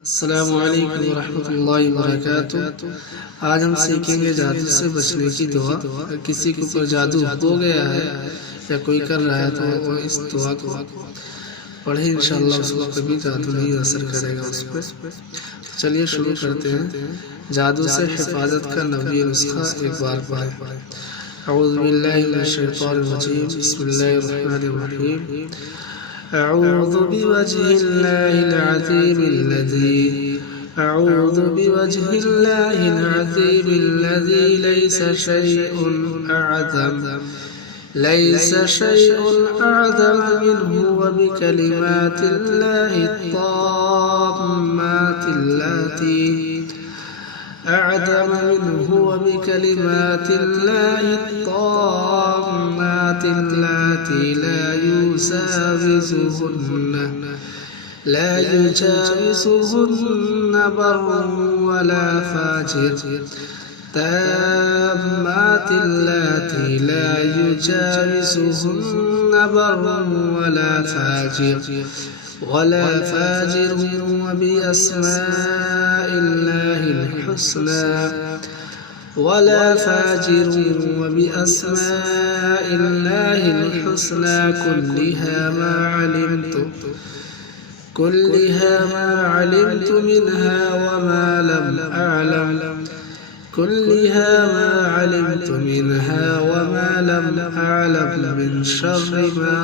अस्सलामु अलैकुम वरहमतुल्लाहि वबरकातुहू। आज हम सीखेंगे जादू से बचने की दुआ। किसी के ऊपर जादू हो गया है या कोई कर रहा है तो वो इस दुआ को पढ़े, इंशाअल्लाह उसको कभी जादू नहीं असर करेगा उस पर। तो चलिए शुरू करते हैं। जादू से हिफाजत का नबी नुस्खा एक बार पढ़ें। अऊज़ु बिल्लाहि मिनश शैतानिर रजीम, बिस्मिल्लाहिर रहमानिर रहीम। أعوذ بوجه الله العظيم الذي ليس شيء أعظم منه وبكلمات الله التامات اللاتي لا يجاوزهن بر ولا فاجر. تامات اللاتي لا يجاوزهن بر ولا فاجر وبأسماء الله الحسنى كلها ما علمت منها وما لم أعلم من شر ما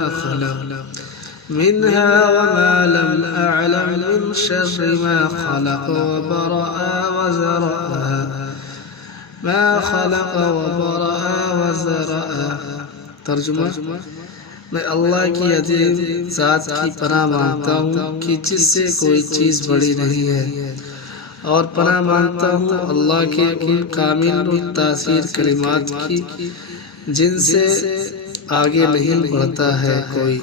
خلق وبرأ. तर्जुमा: मैं अल्लाह की अजीज ज़ात की पनाह मांगता हूँ कि जिससे कोई चीज़ बड़ी नहीं है, और पनाह मांगता हूँ अल्लाह के उन कामिल तासीर कलिमात की जिनसे आगे नहीं बढ़ता है कोई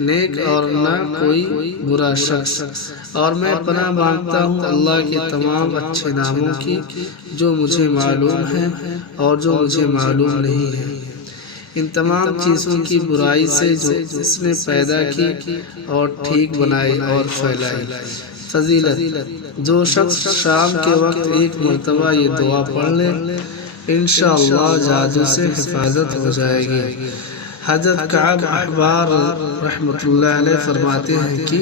नेक और ना कोई बुरा शख्स। और मैं पनाह मांगता हूँ अल्लाह के तमाम अच्छे नामों की जो मुझे मालूम है और जो मुझे मालूम नहीं है, इन तमाम चीज़ों की बुराई से जो इसने पैदा की और ठीक बनाई और फैलाई। फजीलत: जो शख्स शाम के वक्त एक मरतबा ये दुआ पढ़ ले, इंशाअल्लाह जादू से हिफाजत हो जाएगी। हज़रत काब अहबार रहमतुल्लाह अलैह फरमाते हैं कि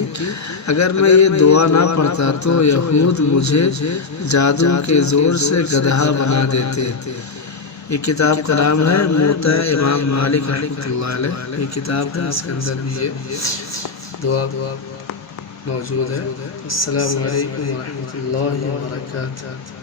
अगर मैं ये दुआ ना पढ़ता तो यहूद मुझे जादू के ज़ोर से गधा बना देते। ये किताब का नाम है मुअत्ता इमाम मालिक रहमतुल्लाह अलैह। ये किताब है, इसके अंदर भी ये दुआ मौजूद है। अस्सलामु अलैकुम वरहमतुल्लाहि वबरकातुहू।